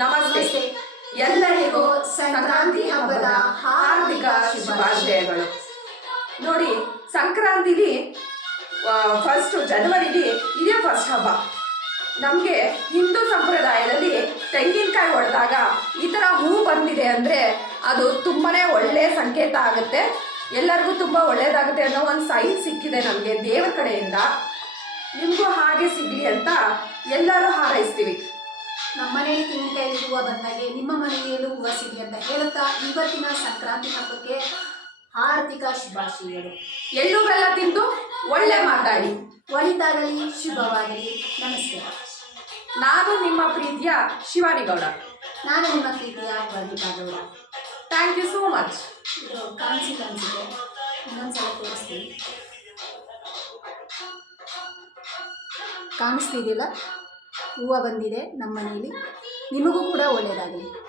ನಮಸ್ತೆ. ಎಲ್ಲರಿಗೂ ಸಂಕ್ರಾಂತಿ ಹಬ್ಬದ ಹಾರ್ದಿಕ ಶುಭಾಶಯಗಳು. ನೋಡಿ ಸಂಕ್ರಾಂತಿಲಿ ಫಸ್ಟ್ ಜನವರಿಲಿ ಇದೇ ಫಸ್ಟ್ ಹಬ್ಬ. ನಮಗೆ ಹಿಂದೂ ಸಂಪ್ರದಾಯದಲ್ಲಿ ತೆಂಗಿನಕಾಯಿ ಹೊಡೆದಾಗ ಈ ಥರ ಹೂ ಬಂದಿದೆ ಅಂದರೆ ಅದು ತುಂಬಾ ಒಳ್ಳೆಯ ಸಂಕೇತ ಆಗುತ್ತೆ. ಎಲ್ಲರಿಗೂ ತುಂಬ ಒಳ್ಳೆಯದಾಗುತ್ತೆ ಅನ್ನೋ ಒಂದು ಸೈನ್ ಸಿಕ್ಕಿದೆ ನಮಗೆ ದೇವರ ಕಡೆಯಿಂದ. ನಿಮಗೂ ಹಾಗೆ ಸಿಗಲಿ ಅಂತ ಎಲ್ಲರೂ ನಮ್ಮ ಮನೆಯಲ್ಲಿ ತೆಂಗಿನಕಾಯಿ ಹೂವು ಬಂದಾಗೆ ನಿಮ್ಮ ಮನೆಯಲ್ಲೂ ಹೂವು ಸಿಗಲಿ ಅಂತ ಹೇಳುತ್ತಾ ಇವತ್ತಿನ ಸಂಕ್ರಾಂತಿ ಹಬ್ಬಕ್ಕೆ ಹಾರ್ದಿಕ ಶುಭಾಶಯಗಳು. ಎಳ್ಳು ಬೆಲ್ಲ ತಿಂದು ಒಳ್ಳೆ ಮಾತಾಡಿ. ಒಳಿತಾಗಲಿ ಶುಭವಾಗಲಿ. ನಮಸ್ಕಾರ. ನಾನು ನಿಮ್ಮ ಪ್ರೀತಿಯ ಶಿವಾನಿ ಗೌಡ. ನಾನು ನಿಮ್ಮ ಪ್ರೀತಿಯ Gowda. Thank you so much ಇದು ಕಾಣಿಸಿಲ್ಲ ಅನ್ಸುತ್ತೆ. ಇನ್ನೊಂದ್ಸಲ ತೋರಿಸ್ತೀನಿ. ಕಾಣಿಸ್ತಿದೆಯಲ್ಲ? ಹೂವು ಬಂದಿದೆ ನಮ್ಮ ಮನೆಯಲ್ಲಿ. ನಿಮಗೂ ಕೂಡ ಒಳ್ಳೆಯದಾಗಲಿ.